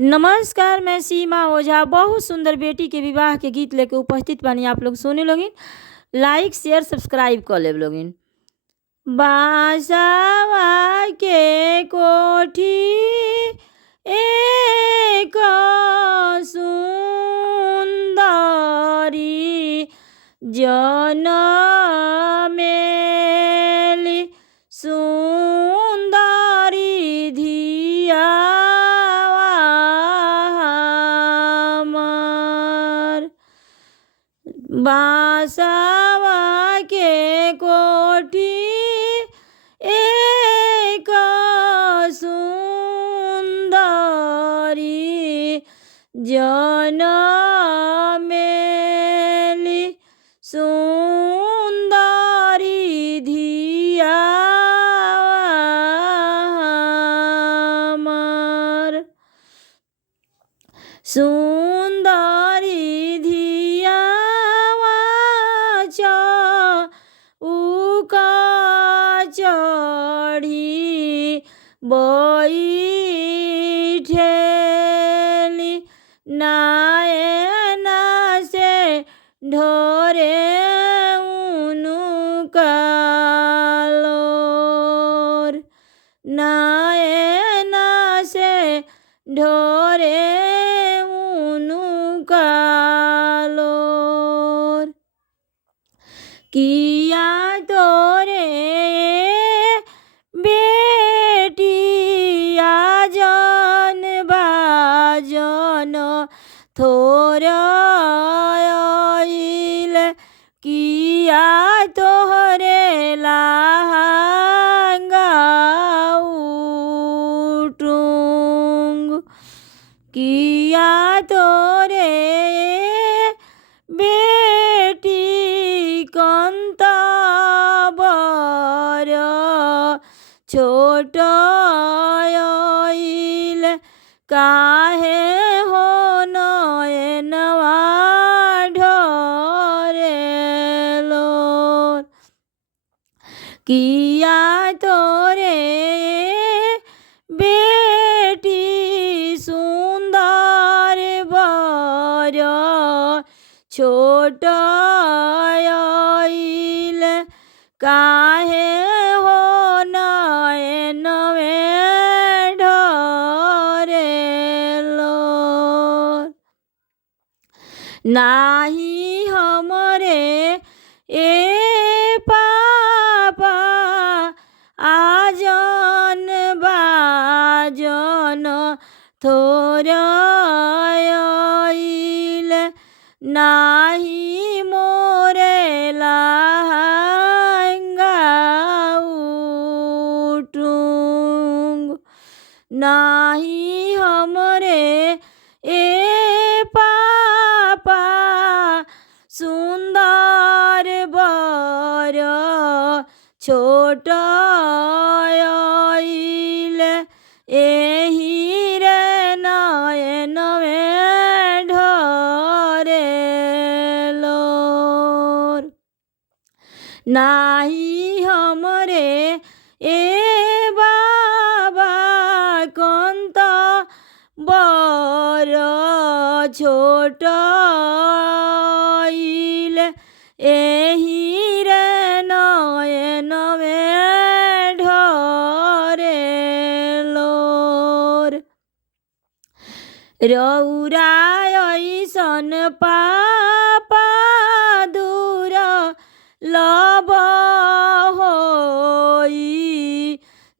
नमस्कार, मैं सीमा ओझा बहुत सुंदर बेटी के विवाह के गीत लेके उपस्थित बानी। आप लोग सुने लोगिन, लाइक शेयर सब्सक्राइब कर ले लोगिन। बासावा के कोठी एक सुंदरी जनमेली सुंदरी धियावा हमर। बासावा के कोठी एक सुंदरी जनमेली सुंदरी धियावा हमर। सुंदरी धियावा चौका चढ़ी बैठेली नयना से ढोरे उनुका लोर। नयना से ढोरे उनुका लोर। किया तोरे बेटिया जन बाजन थोर आइल। किया तोहरे लहंगा उटुंग। किया तोरे बेटी कंता बर छोट आइल। काहे हो नयनवा ढोरेलोर। किया तोरे बेटी सुंदर बर छोट आइल। काहे हो नयनवे ढोरेलोर। नाही हमरे ए पापा आजन बाजन थोर आइल। नाही मोरे लहंगा उटुंग। नाही हमरे ए पापा सुंदर बर छोट आइल। एही रे नयनवे ढोरेलोर। नाही हमरे ए बाबा कंत बर छोट आइल। एही रे नयनवे ढोरेलोर। रौरा ऐसन पापा दूर लब होई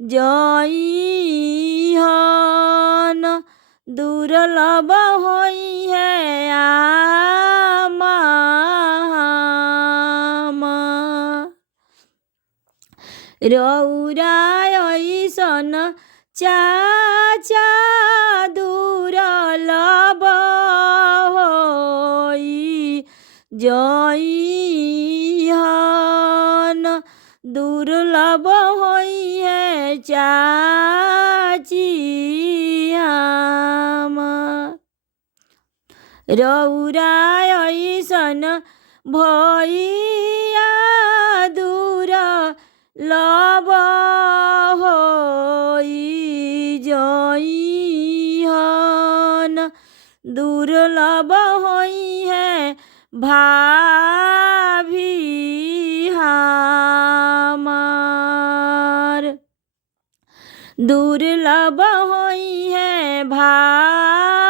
जइहन। दुर्लभ होई है आमा रौरा ऐसन चाचा दुर्लभ होई जइहन। दुर्लभ होई है चाची हमर। रौरा ऐसन भैया दुर्लभ होई जइहन। दुर्लभ होई है भाभी हमार। दुर्लभ होई है भाभी हमार। दुर्लभ होई है भाभी हमार। दुर्लभ होई है भाभी हमार।